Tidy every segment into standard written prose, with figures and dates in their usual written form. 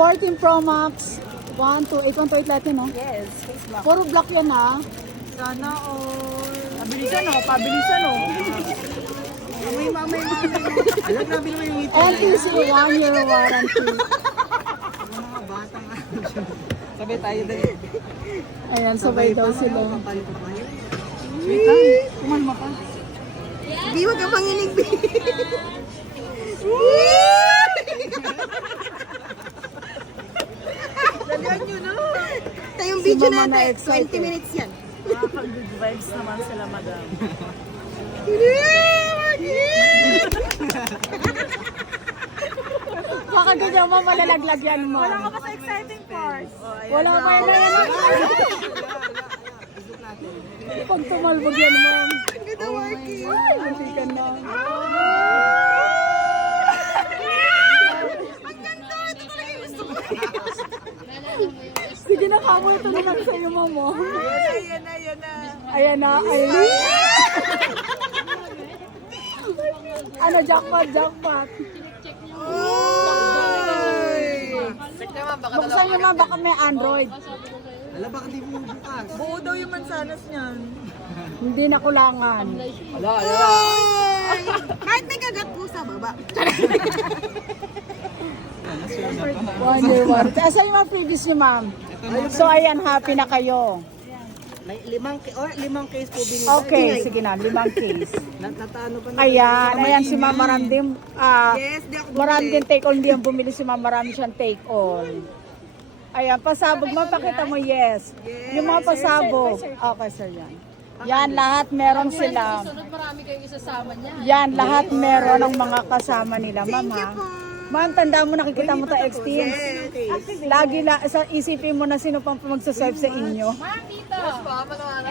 14 Pro Max. 1, 2, 8, 1, 2, 8 lahat yun, no? Yes, face lock. Puro black yan, ha? Sana all. Pabilisan, no? Pabilisan, no? Mamay. Alam, grabe naman yung ngiti. NTC 1 year warranty. Mga batang sabay tayo dali. Ayan, sabay daw sila. Papalit pa kayo. Wait lang, kumalma ka. Di, wag kang manginig, Bi. Dalihan nyo na. Tayong video Mama natin, na-excited. 20 minutes yan. Nakaka-good vibes naman sila, madam. Baka ganyan mo, malalaglag yan mo. Wala ka pa sa exciting part. Wala pa yan na yan. Pag tumalbog yan mo. Ganda working. Ay, hindi ka na. Sige na, kamo ito naman sa'yo, mamo. Yan na. Ayan na, ano, jackpot. Check naman, baka Buksan nyo ma, baka may Android. Ala, baka di mo bukas. Buo daw yung mansanas niyan. Hindi na kulangan. Ala. Kahit may kagat po sa baba. 1 year warranty. Asa yung mga previous nyo, ma'am? So, ayan, happy na kayo. May limang case po binigay. Okay, sige na, 5 case. Natano pa na. Ayan si Ma'am Maramdim. Yes, di ako bumili. Maramdim take all, hindi ang bumili si Ma'am, marami siyang take all. Ayan, pasabog, mapakita mo, yes. Yung mga pasabog. Okay, sir, yan. Yan, lahat meron sila. Sunod marami kayong isasama niya. Yan, lahat meron ng mga kasama nila, ma'am, ha. Ma'am, tanda mo, nakikita mo ta experience. Lagi sa isipin mo na sino pang magsaserve sa inyo. Ma'am, dito.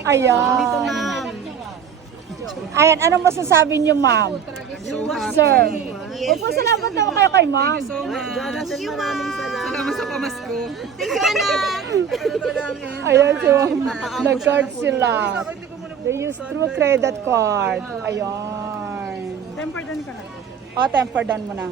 Ayan. Dito, ma'am. Ayan, anong masasabi niyo, ma'am? Sir. Salamat naman kayo kay ma'am. Thank you, maraming salamat sa pamasko. Thank you, anak. Ayan, so, nag-card sila. They use through credit card. Ayan. Temper doon ka na. O, temper down mo na.